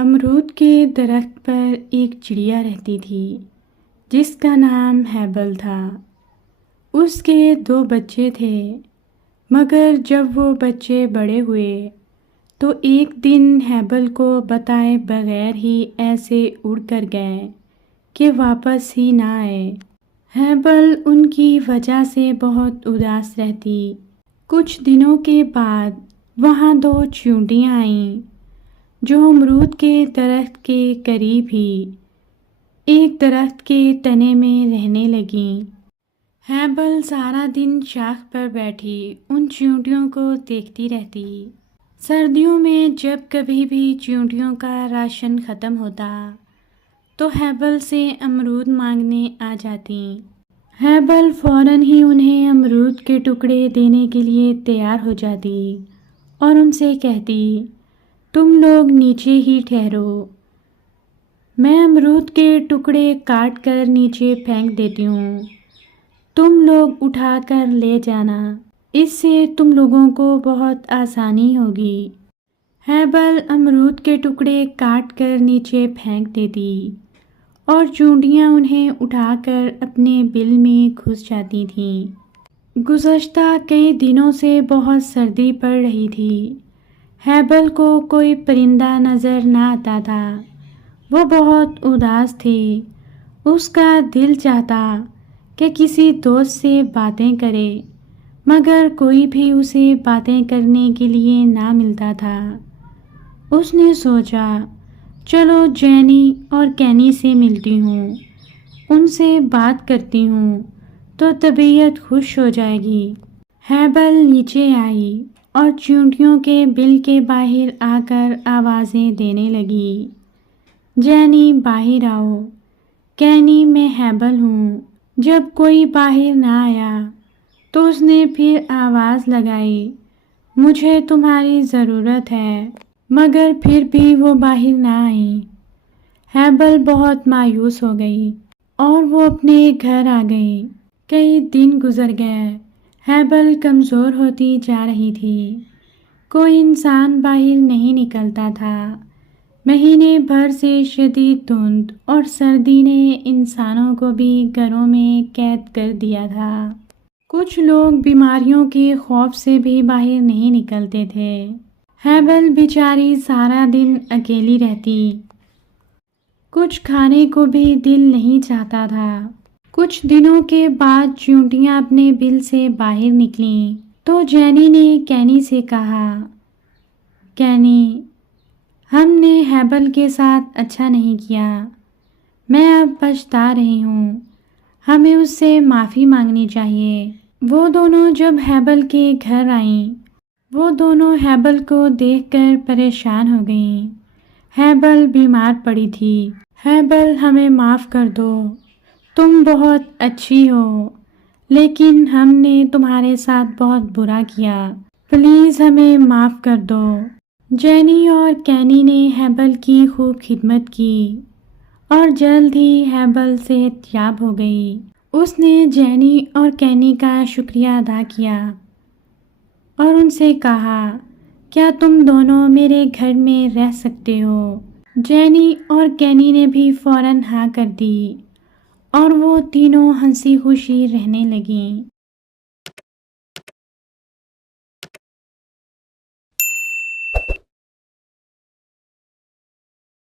امرود کے درخت پر ایک چڑیا رہتی تھی جس کا نام ہیبل تھا۔ اس کے 2 بچے تھے، مگر جب وہ بچے بڑے ہوئے تو ایک دن ہیبل کو بتائے بغیر ہی ایسے اڑ کر گئے کہ واپس ہی نہ آئے۔ ہیبل ان کی وجہ سے بہت اداس رہتی۔ کچھ دنوں کے بعد وہاں 2 چیونٹیاں آئیں جو امرود کے درخت کے قریب ہی ایک درخت کے تنے میں رہنے لگیں۔ ہیبل سارا دن شاخ پر بیٹھی ان چیونٹیوں کو دیکھتی رہتی۔ سردیوں میں جب کبھی بھی چیونٹیوں کا راشن ختم ہوتا تو ہیبل سے امرود مانگنے آ جاتی۔ ہیبل فوراً ہی انہیں امرود کے ٹکڑے دینے کے لیے تیار ہو جاتی اور ان سے کہتی، تم لوگ نیچے ہی ٹھہرو، میں امرود کے ٹکڑے کاٹ کر نیچے پھینک دیتی ہوں، تم لوگ اٹھا کر لے جانا، اس سے تم لوگوں کو بہت آسانی ہوگی۔ ہیبل امرود کے ٹکڑے کاٹ کر نیچے پھینک دیتی اور چیونٹیاں انہیں اٹھا کر اپنے بل میں گھس جاتی تھیں۔ گزشتہ کئی دنوں سے بہت سردی پڑ رہی تھی۔ ہیبل کو کوئی پرندہ نظر نہ آتا تھا۔ وہ بہت اداس تھی۔ اس کا دل چاہتا کہ کسی دوست سے باتیں کرے، مگر کوئی بھی اسے باتیں کرنے کے لیے نہ ملتا تھا۔ اس نے سوچا، چلو جینی اور کینی سے ملتی ہوں، ان سے بات کرتی ہوں تو طبیعت خوش ہو جائے گی۔ ہیبل نیچے آئی اور چیونٹیوں کے بل کے باہر آ کر آوازیں دینے لگی، جینی باہر آؤ، کینی میں ہیبل ہوں۔ جب کوئی باہر نہ آیا تو اس نے پھر آواز لگائی، مجھے تمہاری ضرورت ہے، مگر پھر بھی وہ باہر نہ آئیں۔ ہیبل بہت مایوس ہو گئی اور وہ اپنے گھر آ گئی۔ کئی دن گزر گئے، ہیبل کمزور ہوتی جا رہی تھی۔ کوئی انسان باہر نہیں نکلتا تھا۔ مہینے بھر سے شدید دھند اور سردی نے انسانوں کو بھی گھروں میں قید کر دیا تھا۔ کچھ لوگ بیماریوں کے خوف سے بھی باہر نہیں نکلتے تھے۔ ہیبل بیچاری سارا دن اکیلی رہتی۔ کچھ کھانے کو بھی دل نہیں چاہتا تھا۔ کچھ دنوں کے بعد چیونٹیاں اپنے بل سے باہر نکلیں تو جینی نے کینی سے کہا، کینی، ہم نے ہیبل کے ساتھ اچھا نہیں کیا، میں اب پچھتا رہی ہوں، ہمیں اس سے معافی مانگنی چاہیے۔ وہ دونوں جب ہیبل کے گھر آئیں، وہ دونوں ہیبل کو دیکھ کر پریشان ہو گئیں۔ ہیبل بیمار پڑی تھی۔ ہیبل، ہمیں معاف کر دو، تم بہت اچھی ہو، لیکن ہم نے تمہارے ساتھ بہت برا کیا، پلیز ہمیں معاف کر دو۔ جینی اور کینی نے ہیبل کی خوب خدمت کی اور جلد ہی ہیبل صحت یاب ہو گئی۔ اس نے جینی اور کینی کا شکریہ ادا کیا اور ان سے کہا، کیا تم دونوں میرے گھر میں رہ سکتے ہو؟ جینی اور کینی نے بھی فوراً ہاں کر دی اور وہ تینوں ہنسی خوشی رہنے لگیں۔